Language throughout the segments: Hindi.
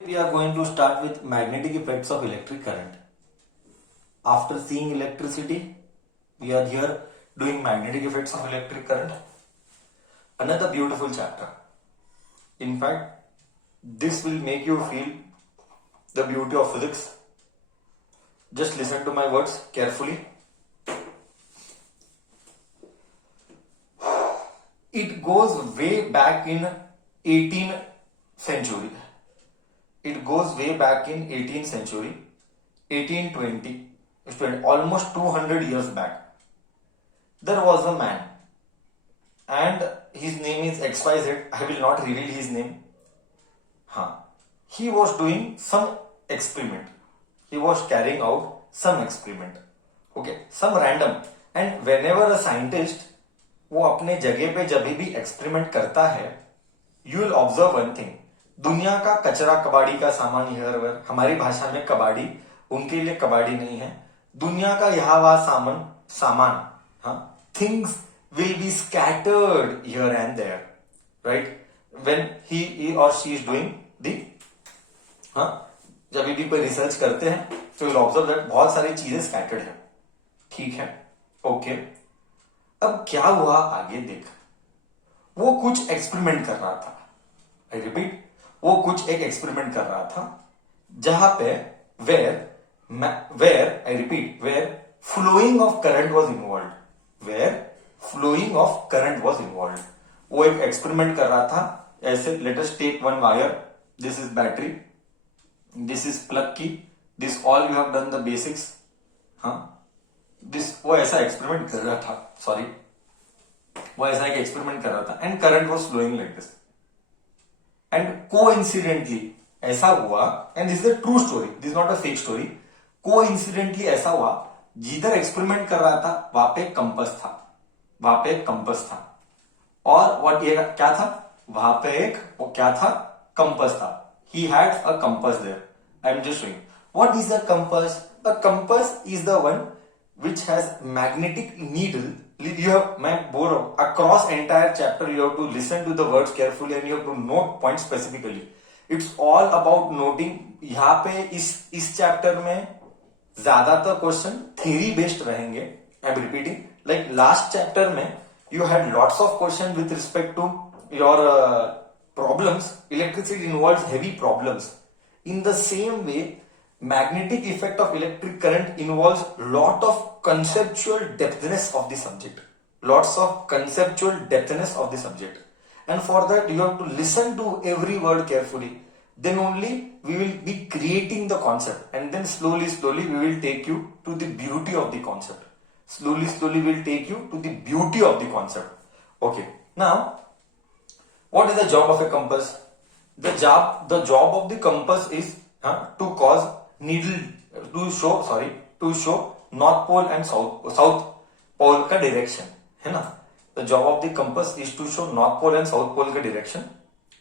We are going to start with magnetic effects of electric current. After seeing electricity, we are here doing magnetic effects of electric current. Another beautiful chapter. In fact, this will make you feel the beauty of physics. Just listen to my words carefully. It goes way back in 18th century. It goes way back in 18th century, 1820, almost 200 years back. There was a man and his name is XYZ. I will not reveal his name. He was doing some experiment. He was carrying out some experiment. Okay, some random. And whenever a scientist वो अपने जगह पे जब भी एक्सपेरिमेंट करता है, you will observe one thing. दुनिया का कचरा कबाड़ी का सामान हियर वर, हमारी भाषा में कबाड़ी, उनके लिए कबाड़ी नहीं है. दुनिया का यहाँ वहां सामान things will be scattered here and there, right. When he और शी इज डूइंग दी जब भी कोई रिसर्च करते हैं तो विल ऑब्जर्व दैट बहुत सारी चीजें स्कैटर्ड है. ठीक है, ओके. अब क्या हुआ आगे देख. वो कुछ एक्सपेरिमेंट कर रहा था. आई रिपीट, वो कुछ एक एक्सपेरिमेंट कर रहा था जहां पे where I repeat, where flowing of current was involve. Where flowing of current was involve. वो एक एक्सपेरिमेंट कर रहा था. ऐसे let us take one wire. This is battery, this is plug key, this all you have done the basics. वो ऐसा एक्सपेरिमेंट कर रहा था. सॉरी, वो ऐसा एक एक्सपेरिमेंट कर रहा था and current was flowing like this. And coincidentally ऐसा हुआ, and this is a true story, this not a fake story. Coincidentally ऐसा हुआ, जिधर एक्सपेरिमेंट कर रहा था वहां पे कंपस था. और व्हाट ये क्या था, वहां पे वो क्या था, कंपस था. He had a compass there. I am just showing what is the compass. A compass is the one which has magnetic needle. You have, मैं बोल रहा हूं, across entire chapter you have to listen to the words carefully and you have to note points specifically. It's all about noting. यहाँ पे इस चैप्टर में ज्यादातर क्वेश्चन थ्योरी बेस्ड रहेंगे. I am repeating, like last chapter में you had lots of questions with respect to your problems. Electricity involves heavy problems. In the same way, magnetic effect of electric current involves lot of conceptual depthness of the subject. Lots of conceptual depthness of the subject. And for that you have to listen to every word carefully. Then only we will be creating the concept. And then slowly we will take you to the beauty of the concept. Slowly we will take you to the beauty of the concept. Okay. Now, what is the job of a compass? The job of the compass is to cause needle to show north pole and south pole का डायरेक्शन, है ना. The job of the compass is to show north pole and south pole का डायरेक्शन.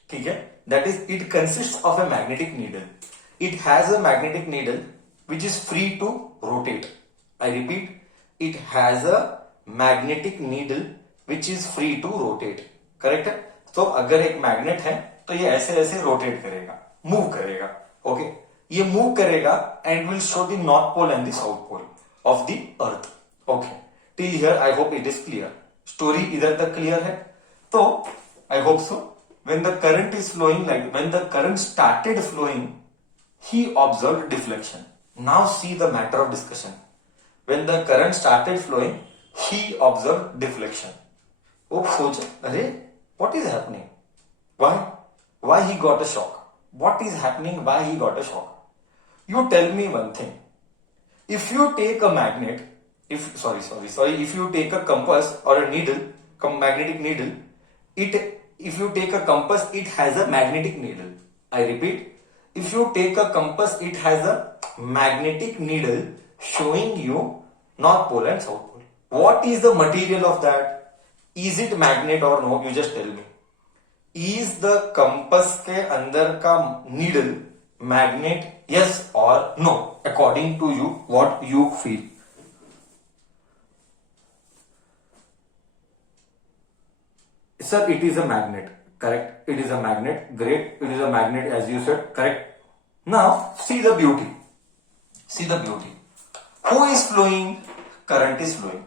ठीक है. That is, it consist of a magnetic needle. It has a magnetic needle which is free to rotate. I repeat, it has a magnetic needle which is free to rotate. Correct है. तो अगर एक मैग्नेट है तो ये ऐसे ऐसे रोटेट करेगा, मूव करेगा. ओके, ये मूव करेगा and will show the north pole and the south pole of the earth. Okay, till here I hope it is clear. Story इधर तक clear है. तो I hope so. When the current is flowing, like when the current started flowing, he observed deflection. Now see the matter of discussion. When the current started flowing, he observed deflection. वो सोचा, अरे what is happening? Why he got a shock? What is happening? Why he got a shock? You tell me one thing. If you take a magnet, if you take a compass or a needle, magnetic needle, if you take a compass, it has a magnetic needle. I repeat, if you take a compass, it has a magnetic needle showing you north pole and south pole. What is the material of that? Is it magnet or no? You just tell me. Is the compass के अंदर का needle magnet, yes or no, according to you, what you feel? Sir, it is a magnet. Correct, it is a magnet. Great, it is a magnet as you said. Correct. Now see the beauty. See the beauty. Who is flowing? Current is flowing.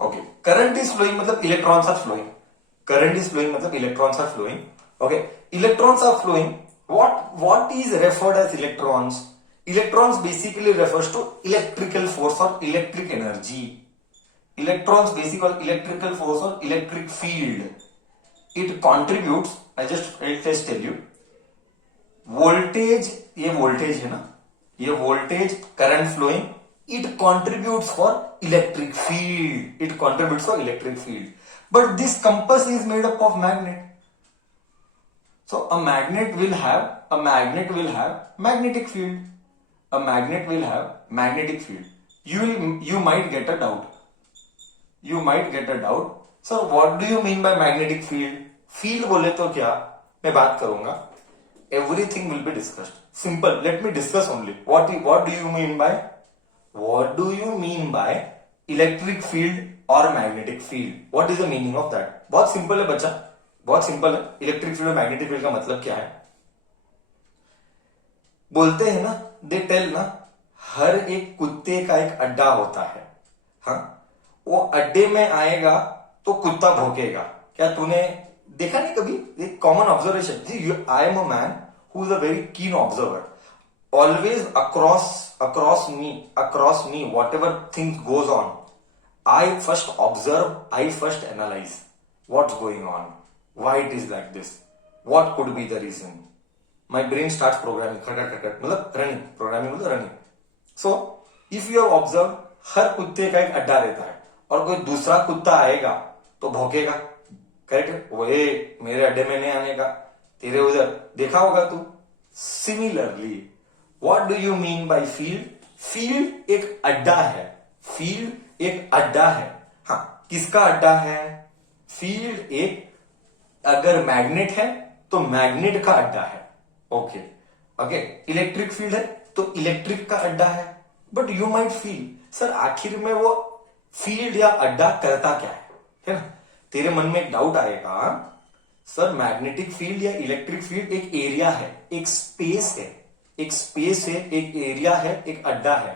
Okay. Current is flowing मतलब electrons are flowing. Current is flowing मतलब electrons are flowing. Okay. Electrons are flowing. What is referred as electrons? Electrons basically refers to electrical force or electric energy. Electrons basically electrical force or electric field. It contributes. I'll just tell you. Voltage, ये वोल्टेज है ना, ये voltage current flowing, it contributes for electric field, it contributes for electric field. But this compass is made up of magnet. So a magnet will have magnetic field. A magnet will have magnetic field. You might get a doubt. You might get a doubt. Sir, what do you mean by magnetic field? Field बोले तो क्या? मैं बात करूंगा. Everything will be discussed. Simple. Let me discuss only. What do you mean by electric field or magnetic field? What is the meaning of that? बहुत simple है बच्चा. बहुत सिंपल है. इलेक्ट्रिक फील्ड और मैग्नेटिक फील्ड का मतलब क्या है? बोलते हैं ना, दे टेल ना, हर एक कुत्ते का एक अड्डा होता है. हाँ, वो अड्डे में आएगा तो कुत्ता भौंकेगा. क्या तूने देखा नहीं कभी? एक common observation. I am a man who is a very keen observer. Always across me what ever things goes on, I first observe, I first analyse what's going on. Why it is like this? What could be the reason? My brain starts programming. खटखट मतलब रनिंग. प्रोग्रामिंग मतलब running. So if you have observed, हर कुत्ते का एक अड्डा रहता है और कोई दूसरा कुत्ता आएगा तो भौंकेगा. करेक्ट? वो मेरे अड्डे में नहीं आने का, तेरे उधर देखा होगा तू. Similarly what do you mean by field? Field एक अड्डा है. फील्ड एक अड्डा है. हाँ, किसका अड्डा है? फील्ड एक, अगर मैग्नेट है तो मैग्नेट का अड्डा है. ओके. इलेक्ट्रिक फील्ड है तो इलेक्ट्रिक का अड्डा है. But you might feel, sir आखिर में वो फील्ड या अड्डा करता क्या है ना? तेरे मन में एक डाउट आएगा, सर मैग्नेटिक फील्ड या इलेक्ट्रिक फील्ड एक एरिया है, एक स्पेस है, एक एरिया है, एक अड्डा है.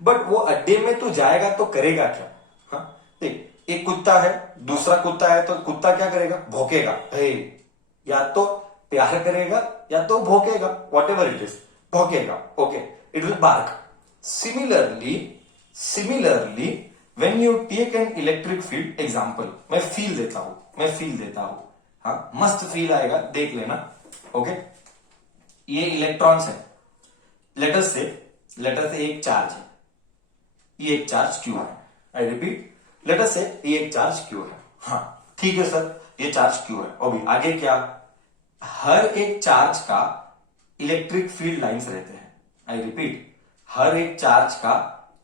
बट वो अड्डे में तो जाएगा तो करेगा क्या? हाँ, देख, एक कुत्ता है, दूसरा कुत्ता है, तो कुत्ता क्या करेगा? भौंकेगा. या तो प्यार करेगा या तो भौंकेगा. वॉट एवर इट इज, भौंकेगा. Okay, it will bark. Similarly when you take an electric field example, मैं फील देता हूं. हाँ, मस्त फील आएगा, देख लेना. ओके, ये इलेक्ट्रॉन्स है. लेटर से एक चार्ज है, ये एक चार्ज क्यू है. आई रिपीट, लेटर से ये एक चार्ज क्यू है. हाँ, ठीक है सर, ये चार्ज क्यू है. अभी आगे क्या? हर एक चार्ज का इलेक्ट्रिक फील्ड लाइंस रहते हैं. आई रिपीट, हर एक चार्ज का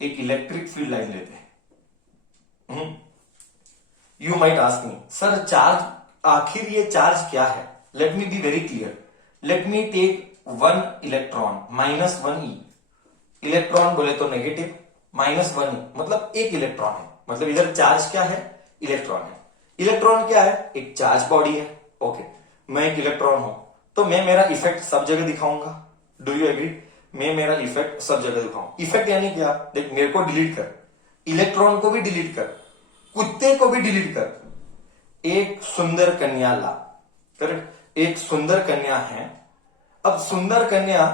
एक इलेक्ट्रिक फील्ड लाइन रहते हैं. You might ask me, sir charge, आखिर ये चार्ज क्या है? Let me be very clear. Let me take one electron, -1e. Electron बोले तो नेगेटिव, -1e मतलब एक इलेक्ट्रॉन है. मतलब इधर चार्ज क्या है? इलेक्ट्रॉन है. इलेक्ट्रॉन क्या है? एक चार्ज बॉडी है. ओके, मैं एक इलेक्ट्रॉन हूं तो मैं मेरा इफेक्ट सब जगह दिखाऊंगा. Do you agree? मैं मेरा इफेक्ट सब जगह दिखाऊं. इफेक्ट यानी क्या? देख, मेरे को डिलीट कर, इलेक्ट्रॉन को भी डिलीट कर, कुत्ते को भी डिलीट कर, एक सुंदर कन्या ला. करेक्ट? एक सुंदर कन्या है. अब सुंदर कन्या,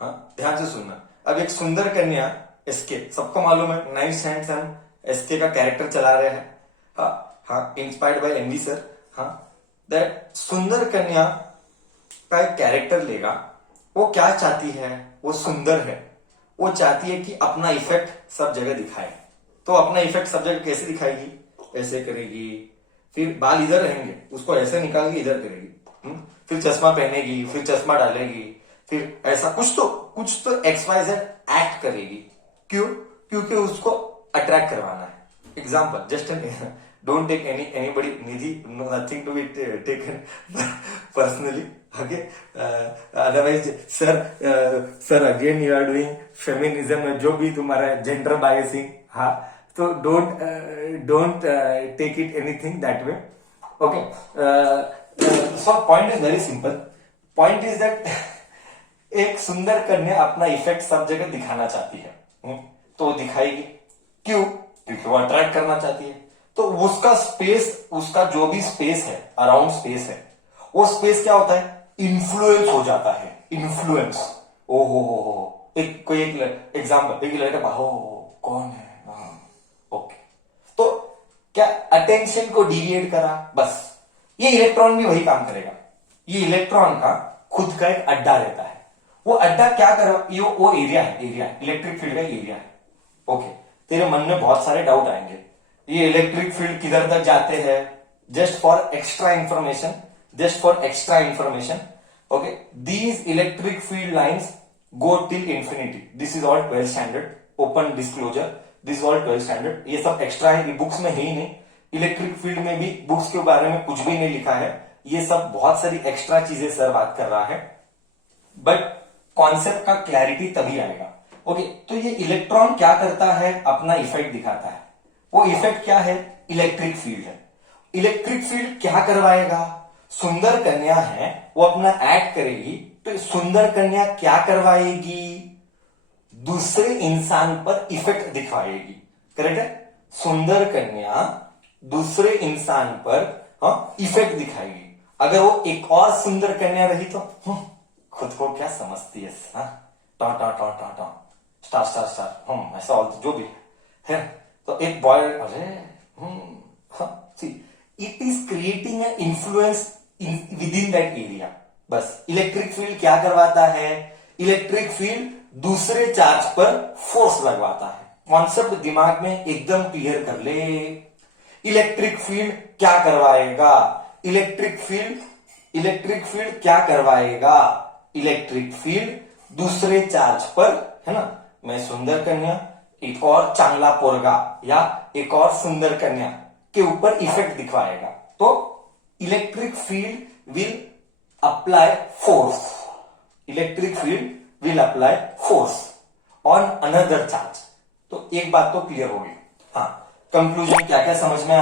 हाँ ध्यान से सुनना. अब एक सुंदर कन्या, एसके सबको मालूम है, नाइस हैंड्स, हम एसके का कैरेक्टर चला रहे हैं. हाँ, इंस्पायर्ड बाय एनवी सर. हाँ, दैट सुंदर कन्या का एक कैरेक्टर लेगा. वो क्या चाहती है? वो सुंदर है, वो चाहती है कि अपना इफेक्ट सब जगह दिखाए. तो अपना इफेक्ट सब जगह कैसे दिखाएगी? ऐसे करेगी, फिर बाल इधर रहेंगे, उसको ऐसे निकाल के इधर करेगी. फिर चश्मा पहनेगी, फिर चश्मा डालेगी, फिर ऐसा कुछ तो XYZ एक्ट करेगी. क्यों? क्योंकि उसको अट्रैक्ट करवाना है. Example, just don't take anybody, Nidhi, nothing to be taken personally. Okay, otherwise sir again you are doing feminism, जो भी तुम्हारा जेंडर बायसिंग. हाँ, तो don't take it anything that way. Okay, so point is very simple. Point is that एक सुंदर कन्या अपना इफेक्ट सब जगह दिखाना चाहती है, तो वो दिखाएगी। क्यों? क्योंकि वो अट्रैक्ट करना चाहती है। तो उसका स्पेस, उसका जो भी स्पेस है, अराउंड स्पेस है, वो स्पेस क्या होता है? इन्फ्लुएंस हो जाता है। इन्फ्लुएंस। ओ हो, एक कोई एक एग्जाम्पल, एक लड़का हो कौन है, ओके, तो क्या अटेंशन को डिविएट करा, बस। ये इलेक्ट्रॉन भी वही काम करेगा। ये इलेक्ट्रॉन का खुद का एक अड्डा रहता है। वो अड्डा क्या कर, ये वो एरिया है, इलेक्ट्रिक फील्ड का एरिया है। ओके, तेरे मन में बहुत सारे डाउट आएंगे, ये इलेक्ट्रिक फील्ड किधर तक जाते हैं? Just for extra information, okay, these electric field lines go till infinity. This is all 12th standard, open disclosure, this is all 12th standard. ये सब एक्स्ट्रा है, ये बुक्स में है ही नहीं। इलेक्ट्रिक फील्ड में भी बुक्स के बारे में कुछ भी नहीं लिखा है। ये सब बहुत सारी एक्स्ट्रा चीजें सर बात कर रहा है, बट कॉन्सेप्ट का क्लैरिटी तभी आएगा। ओके, तो ये इलेक्ट्रॉन क्या करता है? अपना इफेक्ट दिखाता है। वो इफेक्ट क्या है? इलेक्ट्रिक फील्ड है। इलेक्ट्रिक फील्ड क्या करवाएगा? सुंदर कन्या है, वो अपना एक्ट करेगी, तो सुंदर कन्या क्या करवाएगी? दूसरे इंसान पर इफेक्ट दिखाएगी। करेक्ट है? सुंदर कन्या दूसरे इंसान पर इफेक्ट दिखाएगी। अगर वो एक और सुंदर कन्या रही तो खुद को क्या समझती है, टा टा टा टा टा स्टार स्टार स्टार, ऐसा और जो भी है। तो एक बॉय, अरे see, it is creating an influence within that area. बस इलेक्ट्रिक फील्ड क्या करवाता है? इलेक्ट्रिक फील्ड दूसरे चार्ज पर फोर्स लगवाता है। कॉन्सेप्ट दिमाग में एकदम क्लियर कर ले। इलेक्ट्रिक फील्ड क्या करवाएगा? इलेक्ट्रिक फील्ड क्या करवाएगा? इलेक्ट्रिक फील्ड दूसरे चार्ज पर, है ना, मैं सुंदर कन्या, एक और चांगला पोरगा या एक और सुंदर कन्या के ऊपर इफेक्ट दिखवाएगा। तो electric field will apply force. Electric field will apply force on another charge. तो एक बात तो क्लियर होगी। हाँ, कंक्लूजन क्या क्या समझ में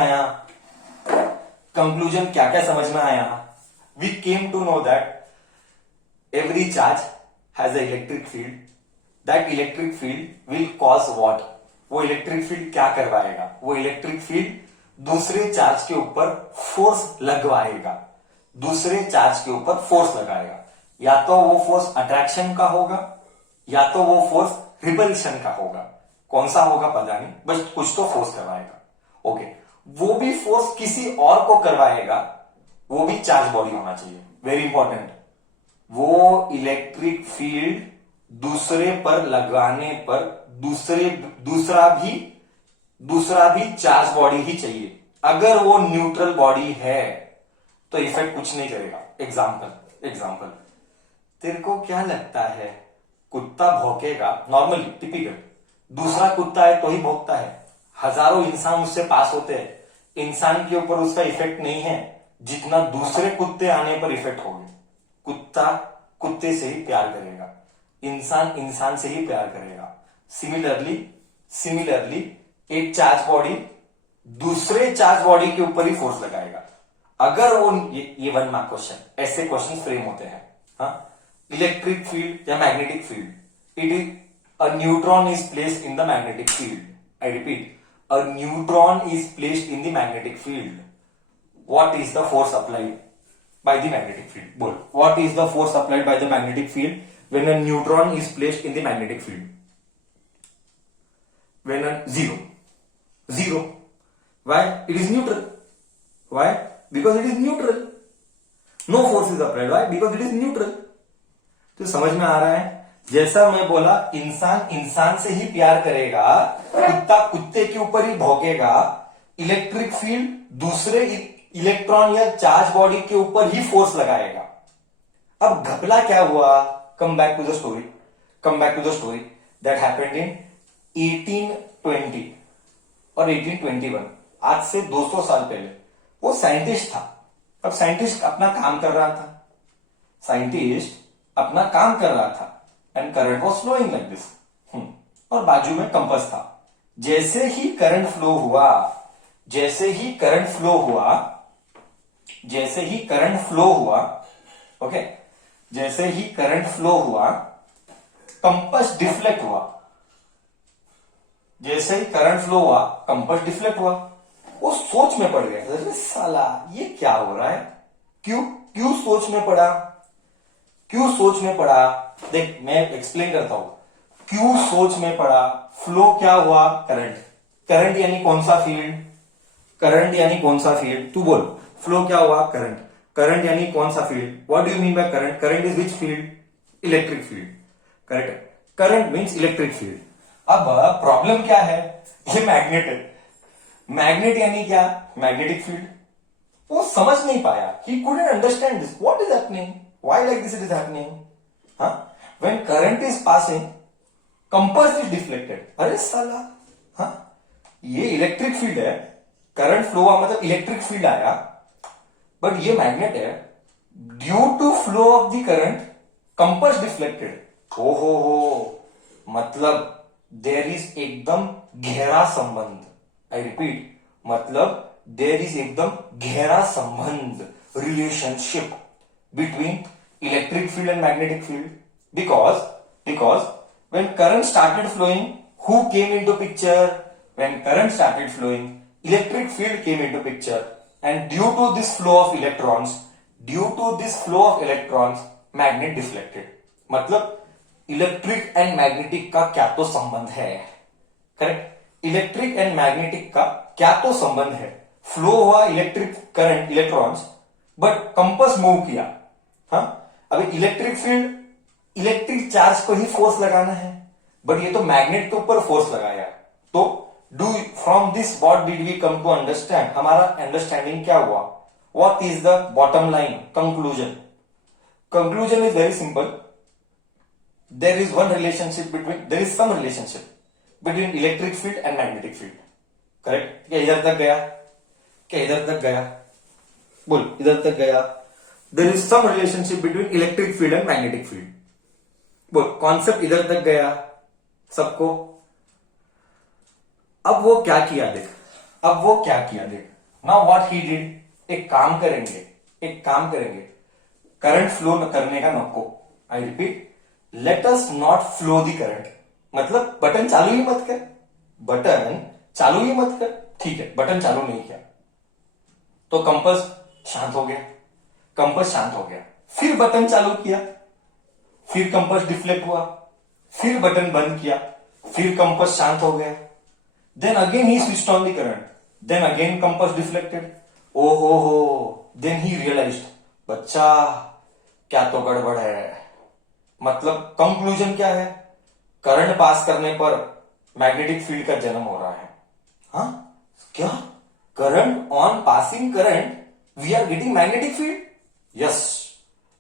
आया? We came to know that every charge has an electric field. That electric field will cause what? वो इलेक्ट्रिक फील्ड क्या करवाएगा? वो इलेक्ट्रिक फील्ड दूसरे चार्ज के ऊपर फोर्स लगवाएगा। या तो वो फोर्स अट्रैक्शन का होगा, या तो वो फोर्स रिपल्शन का होगा। कौन सा होगा पता नहीं, बस कुछ तो फोर्स करवाएगा। ओके, वो भी फोर्स किसी और को करवाएगा, वो भी चार्ज बॉडी होना चाहिए। Very important. वो इलेक्ट्रिक फील्ड दूसरे पर लगाने पर दूसरा भी चार्ज बॉडी ही चाहिए। अगर वो न्यूट्रल बॉडी है तो इफेक्ट कुछ नहीं करेगा। एग्जाम्पल, तेरे को क्या लगता है कुत्ता भौंकेगा? नॉर्मली टिपिकल दूसरा कुत्ता है तो ही भौंकता है। हजारों इंसान उससे पास होते हैं, इंसान के ऊपर उसका इफेक्ट नहीं है जितना दूसरे कुत्ते आने पर इफेक्ट होगा। कुत्ता कुत्ते से ही प्यार करेगा, इंसान से ही प्यार करेगा। सिमिलरली एक चार्ज बॉडी दूसरे चार्ज बॉडी के ऊपर ही फोर्स लगाएगा। अगर वो ये 1 मार्क क्वेश्चन, ऐसे क्वेश्चन फ्रेम होते हैं। हाँ, इलेक्ट्रिक फील्ड या magnetic field, it is a neutron is placed in the magnetic field. I repeat, a neutron is placed in the magnetic field. What is the force applied by the magnetic field? बोल, what is the force applied by the magnetic field when a neutron is placed in the magnetic field? When a zero. Why? It is neutral. Why? Because it is neutral. No force is applied. Why? Because it is neutral. तो समझ में आ रहा है? जैसा मैं बोला, इंसान से ही प्यार करेगा, कुत्ता कुत्ते के ऊपर ही भौंकेगा, इलेक्ट्रिक फील्ड दूसरे इलेक्ट्रॉन या चार्ज बॉडी के ऊपर ही फोर्स लगाएगा। अब घपला क्या हुआ? Come back to the story that happened in 1820 और 1821। आज से 200 साल पहले वो साइंटिस्ट था। अब साइंटिस्ट अपना काम कर रहा था and current was flowing like this, और बाजू में कंपास था। जैसे ही करंट फ्लो हुआ, ओके, जैसे ही करंट फ्लो हुआ, कंपस डिफ्लेक्ट हुआ। जैसे ही करंट फ्लो हुआ, कंपस डिफ्लेक्ट हुआ। वो सोच में पड़ गया, अरे साला ये क्या हो रहा है। क्यों क्यों सोच में पड़ा? क्यों सोच में पड़ा? देख मैं एक्सप्लेन करता हूं क्यों सोच में पड़ा। फ्लो क्या हुआ? करंट। करंट यानी कौन सा फील्ड? करंट यानी कौन सा फील्ड? तू बोल। फ्लो क्या हुआ? करंट। करंट यानी कौन सा field? What do you mean by current? Current is which field? Electric field. Correct. Current means electric field. अब प्रॉब्लम क्या है? ये मैग्नेट है। मैग्नेट यानी क्या? Magnetic field. वो समझ नहीं पाया। He couldn't understand this. What is happening? Why like this it is happening? Huh? When current is passing, compass is deflected. अरे साला, हाँ, ये इलेक्ट्रिक फील्ड है। करंट फ्लो हुआ मतलब इलेक्ट्रिक फील्ड आया, बट ये मैग्नेट है। Due to flow of the current, compass deflected. हो, मतलब देर इज एकदम गहरा संबंध। आई रिपीट, मतलब देर इज एकदम गहरा संबंध, relationship between electric field and magnetic field. Because when current started flowing, who came into picture? When current started flowing, electric field came into picture, and due to this flow of electrons, magnet deflected. मतलब इलेक्ट्रिक एंड मैग्नेटिक का क्या तो संबंध है। करेक्ट। इलेक्ट्रिक एंड मैग्नेटिक का क्या तो संबंध है। फ्लो हुआ electric current, electrons, but compass move किया। हाँ, अभी इलेक्ट्रिक फील्ड, इलेक्ट्रिक चार्ज को ही फोर्स लगाना है, बट ये तो मैग्नेट के ऊपर फोर्स लगाया। तो do from this what did we come to understand? हमारा अंडरस्टैंडिंग क्या हुआ? What is the bottom line? Conclusion. Conclusion is very simple. there is some relationship between electric field and magnetic field. Correct. क्या इधर तक गया? क्या इधर तक गया? बोल, इधर तक गया। there is some relationship between electric field and magnetic field. बोल, कॉन्सेप्ट इधर तक गया सबको? अब वो क्या किया देख। नाउ व्हाट ही डिड, एक काम करेंगे। करंट फ्लो करने का नको। I repeat, let us not flow the current. मतलब बटन चालू ही मत कर। ठीक है, बटन चालू नहीं किया तो कंपस शांत हो गया। फिर बटन चालू किया, फिर कंपस डिफ्लेक्ट हुआ, फिर बटन बंद किया, फिर कंपस शांत हो गया। Then again he switched on the current, then again compass deflected. ओहो, देन ही रियलाइज्ड, बच्चा क्या तो गड़बड़ है। मतलब कंक्लूजन क्या है? करंट पास करने पर मैग्नेटिक फील्ड का जन्म हो रहा है। हाँ, क्या? Current on passing current we are getting magnetic field? Yes,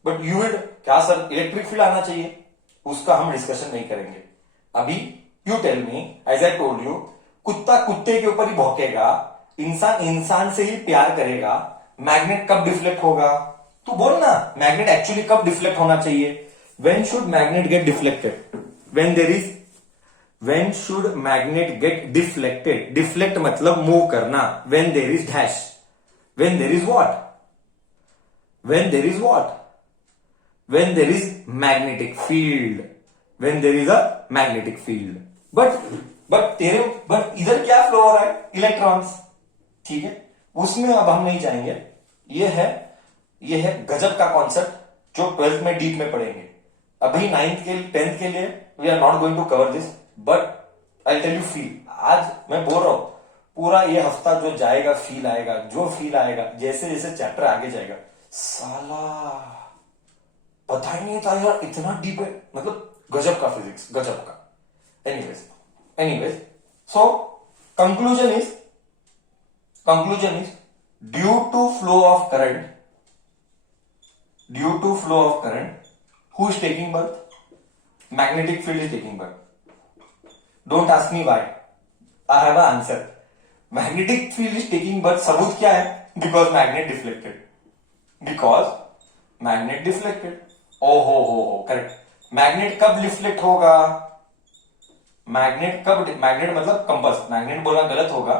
but you will क्या सर, इलेक्ट्रिक फील्ड आना चाहिए। उसका हम डिस्कशन नहीं करेंगे अभी। You tell me, as I told you, कुत्ता कुत्ते के ऊपर ही भौंकेगा, इंसान इंसान से ही प्यार करेगा, मैग्नेट कब डिफ्लेक्ट होगा? तू बोल ना, मैग्नेट एक्चुअली कब डिफ्लेक्ट होना चाहिए? When should magnet get deflected? When should magnet get deflected? Deflect मतलब मूव करना। When there is dash. When there is what? When there is magnetic field. When there is a magnetic field. But इधर क्या फ्लो हो रहा है? इलेक्ट्रॉन्स। ठीक है, उसमें अब हम नहीं जाएंगे। ये है गजब का कॉन्सेप्ट जो 12th में डीप में पढ़ेंगे। अभी 9th के 10th के लिए we are not going to cover this, but I tell you feel. आज मैं बोल रहा हूं, पूरा ये हफ्ता जो जाएगा फील आएगा, जैसे जैसे चैप्टर आगे जाएगा, साला पता ही नहीं था यार इतना डीप है। मतलब गजब का फिजिक्स, गजब का। Anyways, so conclusion is due to flow of current, who is taking birth? Magnetic field is taking birth. Don't ask me why. I have an answer. Magnetic field is taking birth. सबूत क्या है? Because magnet deflected. हो, correct. मैग्नेट कब डिफ्लेक्ट होगा? मैग्नेट मतलब कंपस। मैग्नेट बोलना गलत होगा,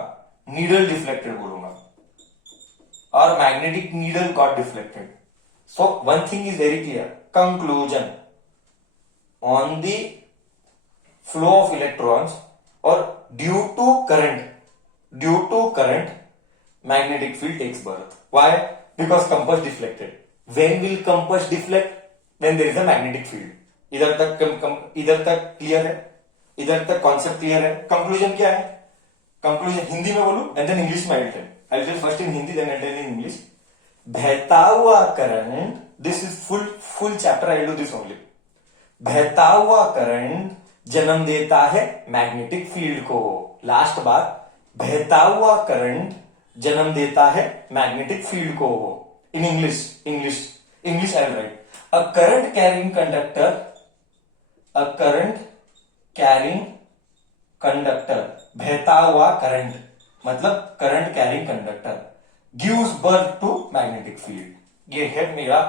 नीडल डिफ्लेक्टेड बोलूंगा, और magnetic needle got deflected. So one thing is very clear, conclusion on the flow of electrons or due to current magnetic field takes birth. Why? Because compass deflected. When will compass deflect? When there is a magnetic field. इधर तक क्लियर है, इधर तक कॉन्सेप्ट क्लियर है. कंक्लूजन क्या है? कंक्लूजन हिंदी में बोलूं एंड देन इंग्लिश में I tell first in Hindi then I tell in English. बहता हुआ current, this is full chapter, I do this only. बहता हुआ करंट जन्म देता है मैग्नेटिक फील्ड को. लास्ट बात, बहता हुआ करंट जन्म देता है मैग्नेटिक फील्ड को. In English I write. A current carrying conductor, बहता हुआ करंट मतलब current carrying conductor gives birth to magnetic field. ये है मेरा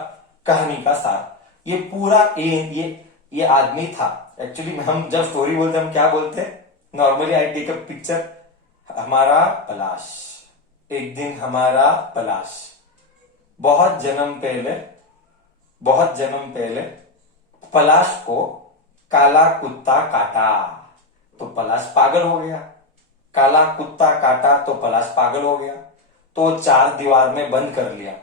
कहानी का सार. ये पूरा ये आदमी था. एक्चुअली हम जब स्टोरी बोलते हम क्या बोलते हैं? Normally I take a picture. हमारा पलाश, एक दिन हमारा पलाश. बहुत जन्म पहले पलाश को काला कुत्ता काटा तो पलाश पागल हो गया. काला कुत्ता काटा तो पलाश पागल हो गया. तो चार दीवार में बंद कर लिया.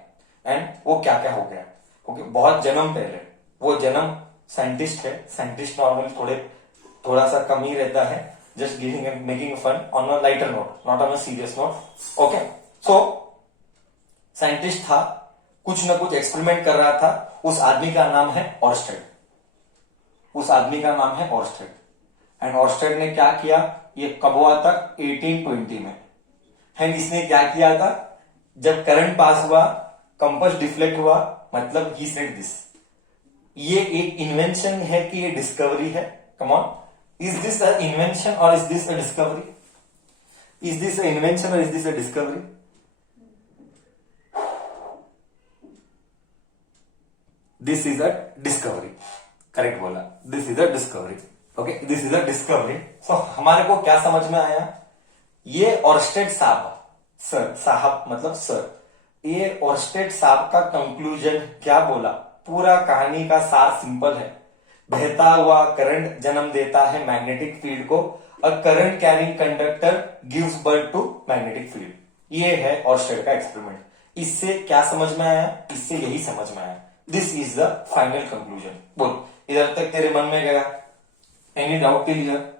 एंड वो क्या क्या हो गया? ओके, बहुत जन्म पहले. वो जन्म साइंटिस्ट है. साइंटिस्ट नॉर्मली थोड़ा सा कम ही रहता है. Just giving and making fun on a lighter note, not on a serious note. Okay, so scientist था, कुछ ना कुछ एक्सपेरिमेंट कर रहा था. उस आदमी का नाम है ऑर्स्टेड. एंड ऑर्स्टेड ने क्या किया? ये कब हुआ था? 1820 में. एंड इसने क्या किया था? जब करंट पास हुआ, कंपस डिफ्लेक्ट हुआ, मतलब ही सेड दिस. ये एक इन्वेंशन है कि ये डिस्कवरी है? Come on, is this a invention और is this a discovery? Is this a invention और is this a discovery? This is a discovery. Correct बोला, this is a discovery. Okay, this is a discovery. So हमारे को क्या समझ में आया? ये ऑर्स्टेड साहब मतलब सर, ये ऑर्स्टेड साहब का कंक्लूजन क्या बोला? पूरा कहानी का सार सिंपल है. बहता हुआ करंट जन्म देता है मैग्नेटिक फील्ड को. A current carrying conductor gives birth to magnetic field. ये है ऑर्स्टेड का एक्सपेरिमेंट. इससे क्या समझ में आया? इससे यही समझ में आया. This is the final conclusion. बोल, इधर तक तेरे मन में गया? Any doubt clear?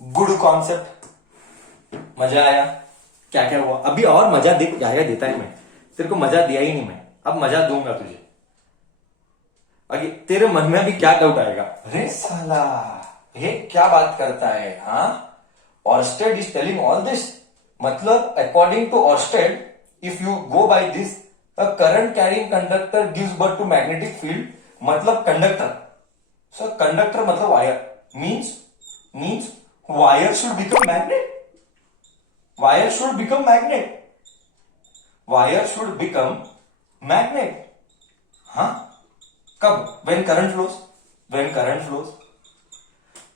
Good concept, मजा आया? क्या क्या हुआ? अभी और मजा देता है मैं. तेरे को मजा दिया ही नहीं मैं, अब मजा दूंगा तुझे. आगे तेरे मन में भी क्या डाउट आएगा? अरे साला, ये क्या बात करता है? हाँ, Oersted is telling all this. मतलब according to Oersted, if you go by this, a current carrying conductor gives birth to magnetic field. मतलब कंडक्टर. सो कंडक्टर मतलब wire. Means wire should become magnet. Wire should become magnet. हाँ, कब? when current flows.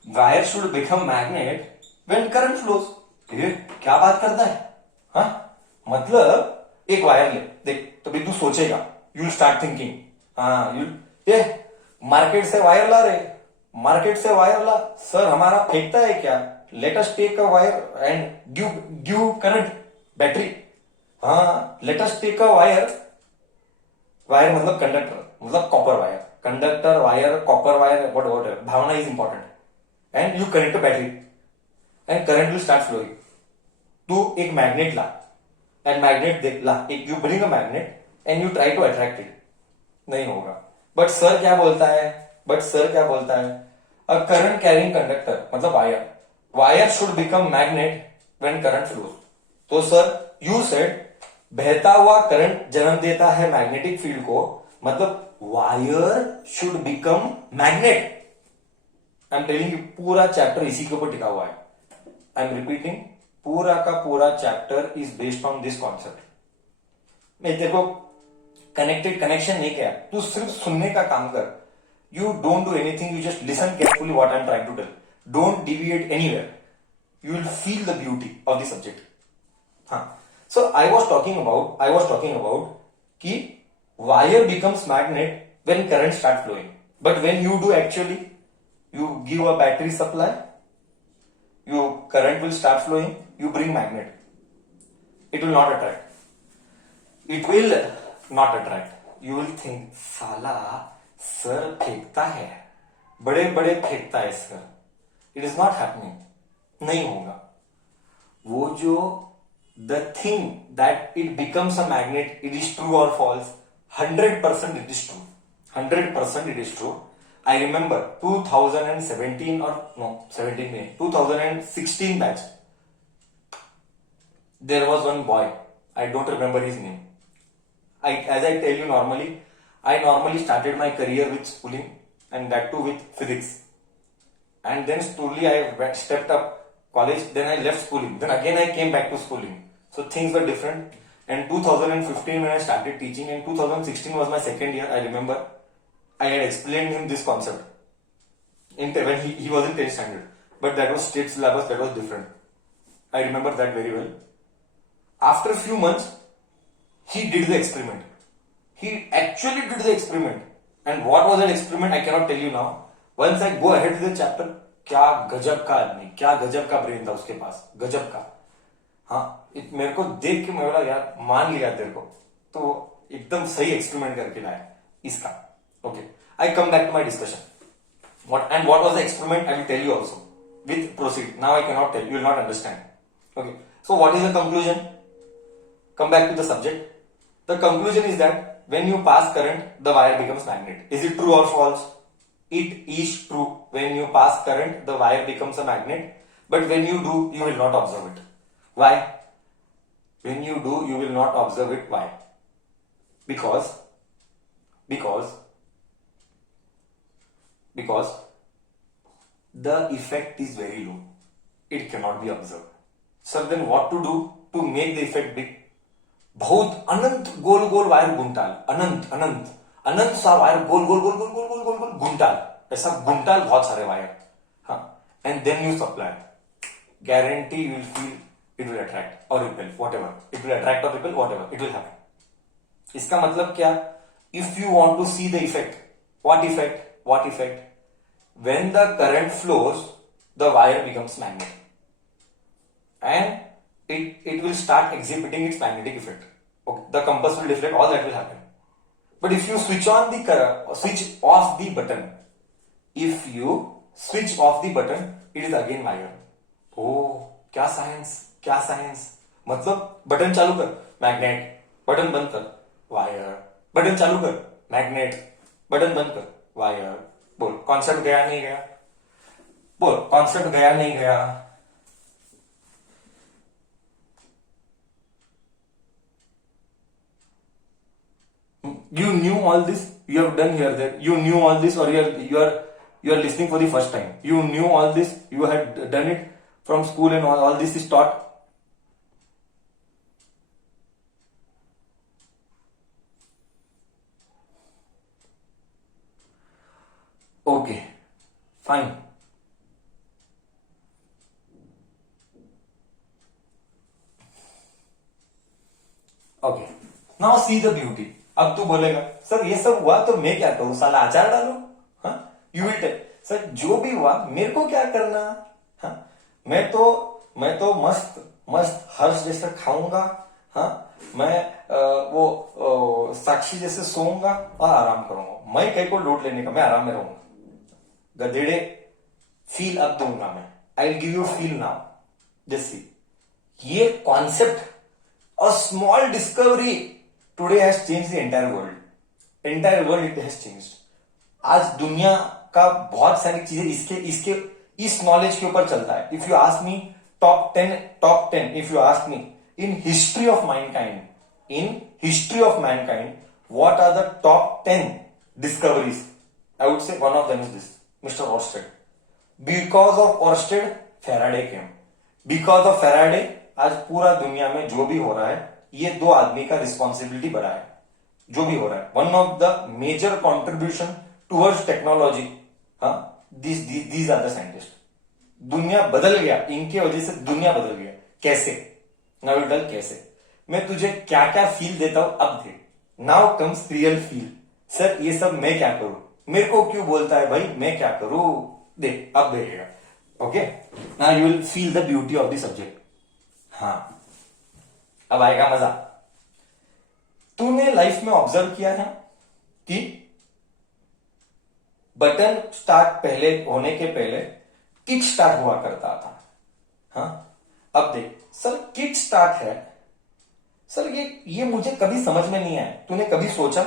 Wire should become magnet when current flows. ये क्या बात करता है? हाँ, मतलब एक वायर ले देख, तो भी तू सोचेगा, यू स्टार्ट थिंकिंग. हाँ, ये मार्केट से वायर ला. सर हमारा फेंकता है क्या? Let us take a wire and give current, battery. हाँ, let us take a wire मतलब कंडक्टर, मतलब copper wire. Conductor wire, copper wire, whatever, भावना is important. And you connect battery and current will start flowing. तू एक मैग्नेट ला एंड मैग्नेट देख ला, you bring a magnet and you try to attract it. नहीं होगा. बट सर क्या बोलता है? अ करंट कैरिंग कंडक्टर मतलब wire should become magnet when current flows. तो सर यू सेड बहता हुआ करंट जन्म देता है मैग्नेटिक फील्ड को, मतलब wire should become magnet. I am telling you, पूरा चैप्टर इसी के ऊपर टिका हुआ है. आई एम रिपीटिंग, पूरा का पूरा chapter is based on this concept. मैं तेरे को कनेक्शन नहीं किया, तू सिर्फ सुनने का काम कर. You don't do anything, you just listen carefully what I am trying to tell. Don't deviate anywhere. You will feel the beauty of the subject. हाँ, so I was talking about कि wire becomes magnet when current start flowing. But when you do actually, you give a battery supply, your current will start flowing, you bring magnet. It will not attract. It will not attract. You will think, साला सर फेंकता है, बड़े बड़े फेंकता है sir. It is not happening. नहीं होगा. वो जो the thing that it becomes a magnet, it is true or false? 100% it is true. 100% it is true. I remember 2017 or no 17 में 2016 batch. There was one boy. I don't remember his name. As I tell you normally, I normally started my career with schooling and that too with physics. And then slowly I stepped up college, then I left schooling. Then again I came back to schooling. So things were different. And 2015 when I started teaching, and 2016 was my second year, I remember, I had explained him this concept. When he was in 10th standard. But that was state syllabus, that was different. I remember that very well. After a few months, he did the experiment. He actually did the experiment. And what was that experiment, I cannot tell you now. Once I go ahead with the chapter, क्या गजब का आदमी, क्या गजब का ब्रेन था उसके पास, गजब का. हाँ, मेरे को देख के मैं बोला यार मान लिया तेरे को, तो एकदम सही एक्सपेरिमेंट करके लाया इसका. Okay, I come back to my discussion. What was the experiment? I will tell you also. With proceed. Now I cannot tell. You will not understand. Okay. So what is the conclusion? Come back to the subject. The conclusion is that when you pass current, the wire becomes magnet. Is it true or false? It is true. When you pass current, the wire becomes a magnet. But when you do, you will not observe it. Why? When you do, you will not observe it. Why? Because the effect is very low. It cannot be observed. So then what to do to make the effect big? बहुत अनंत गोल गोल वायर गुंटाल, अनंत सा वायर गोल गोल गोल गोल गोल गोल गोल गोल गुंटाल, ऐसा गुंटाल बहुत सारे वायर. हाँ, and then you supply. Guarantee you will feel it will attract or repel, whatever. It will attract or repel, whatever. It will happen. इसका मतलब क्या? If you want to see the effect, what effect? What effect? When the current flows, the wire becomes magnet. And it will start exhibiting its magnetic effect. Okay. The compass will deflect, all that will happen. But if you switch off the button, it is again wire. Oh, क्या साइंस. मतलब बटन चालू कर मैग्नेट, बटन बंद कर वायर, बटन चालू कर मैग्नेट, बटन बंद कर वायर. बोल कॉन्सेप्ट गया नहीं गया? बोल कॉन्सेप्ट गया नहीं गया? You knew all this, you have done here that you knew all this, or you are listening for the first time. You knew all this, you had done it from school, and all this is taught. Okay, fine. Okay, now see the beauty. अब तू बोलेगा सर ये सब हुआ तो मैं क्या करूं, साला अचार डालू? हाँ, यू विल टेल सर जो भी हुआ मेरे को क्या करना? हाँ, मैं तो मस्त हर्ष जैसे खाऊंगा. हाँ, मैं वो साक्षी जैसे सोऊंगा और आराम करूंगा. मैं कहीं को लोड लेने का, मैं आराम में रहूंगा. गधेड़े फील अब दूंगा मैं. I will give you feel now. जैसे ये concept, a small discovery today has change the entire world. It has change. आज दुनिया का बहुत सारी चीजें इसके इस नॉलेज के ऊपर चलता है. If you ask me top 10 if you ask me in history of Mankind what are the top 10 discoveries, I would say one of them is this, Mr. Oersted. Because of Oersted, Faraday came. Because of Faraday, आज पूरा दुनिया में जो भी हो रहा है, ये दो आदमी का रिस्पॉन्सिबिलिटी बढ़ा है. जो भी हो रहा है, one of the major contribution towards technology. हाँ, these are the scientists. दुनिया बदल गया, इनके वजह से दुनिया बदल गया. कैसे? नाउ विल टेल कैसे. मैं तुझे क्या क्या फील देता हूं अब देख. Now comes real feel. Sir ये सब मैं क्या करूं, मेरे को क्यों बोलता है भाई, मैं क्या करूं। देख अब देखेगा। Okay, now you will feel the beauty of the subject. हाँ, अब आएगा मजा। तूने लाइफ में ऑब्जर्व किया है कि बटन स्टार्ट पहले होने के पहले किक स्टार्ट हुआ करता था। हाँ, अब देख सर किक स्टार्ट है, सर ये मुझे कभी समझ में नहीं आया, तूने कभी सोचा,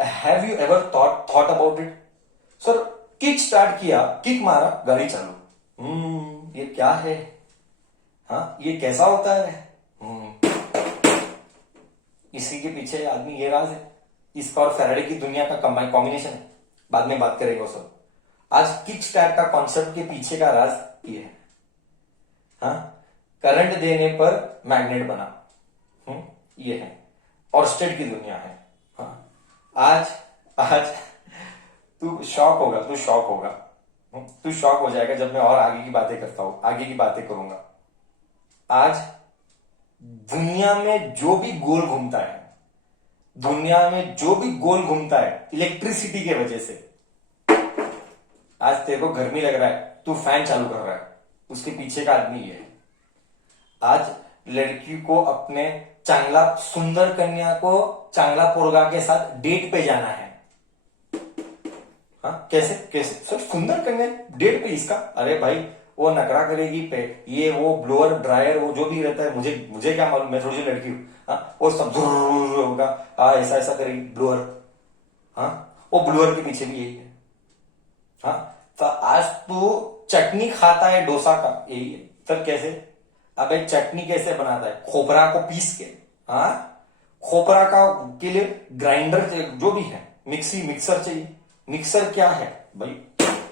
have you ever thought about it. Sir kick start किया, किक मारा, गाड़ी चालू। ये क्या है, हाँ ये कैसा होता है। इसी के पीछे आदमी ये राज है, इसका और फेराडे की दुनिया का कॉम्बिनेशन है, बाद में बात करेंगे वो सब। आज किक स्टार्ट का कॉन्सेप्ट के पीछे का राज ये है। हाँ, करंट देने पर मैग्नेट बना, ये है ऑर्स्टेड की दुनिया है। हाँ, आज आज तू शॉक होगा, तू शॉक होगा, तू शॉक हो जाएगा जब मैं और आगे की बातें करता हूं, आगे की बातें करूंगा। आज दुनिया में जो भी गोल घूमता है, दुनिया में जो भी गोल घूमता है इलेक्ट्रिसिटी के वजह से। आज तेरे को गर्मी लग रहा है, तू फैन चालू कर रहा है, उसके पीछे का आदमी ये है। आज लड़की को अपने चांगला सुंदर कन्या को चांगला पोरगा के साथ डेट पे जाना है। हाँ कैसे कैसे सर, सुंदर कन्या डेट पे इसका, अरे भाई वो नखरा करेगी पे, ये वो ब्लोअर ड्रायर वो जो भी रहता है, मुझे क्या मालूम, मैं थोड़ी सी लड़की हूँ। हाँ, वो सब होगा, ऐसा ऐसा करेगी ब्लोअर। हाँ, वो ब्लोअर के पीछे भी यही है। हाँ, तो आज तू चटनी खाता है डोसा का, यही है। सर कैसे, अबे चटनी कैसे बनाता है, खोपरा को पीस के। हाँ, खोपरा का के लिए ग्राइंडर जो भी है, मिक्सर चाहिए। मिक्सर क्या है भाई,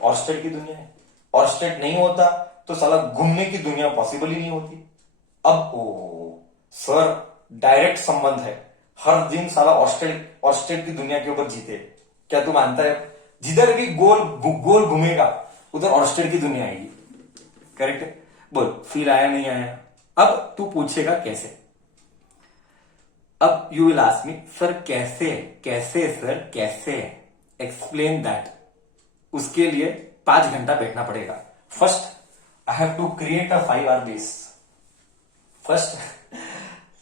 ऑर्स्टेड की दुनिया है। ऑर्स्टेड नहीं होता तो साला घूमने की दुनिया पॉसिबल ही नहीं होती। अब ओ सर डायरेक्ट संबंध है, हर दिन साला ऑर्स्टेड की दुनिया के ऊपर जीते। क्या तू मानता है, जिधर भी गोल घूमेगा उधर ऑर्स्टेड की दुनिया आएगी। करेक्ट है, बोल फील आया नहीं आया। अब तू पूछेगा कैसे, अब you will ask me sir कैसे, कैसे सर कैसे, एक्सप्लेन दैट। उसके लिए 5 घंटा बैठना पड़ेगा। First I have to create a 5 hour base. First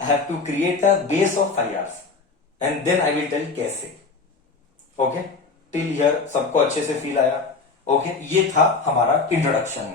I have to create a base of 5 hours and then I will tell कैसे। ओके, टिल हियर सबको अच्छे से फील आया। ओके, ये था हमारा इंट्रोडक्शन।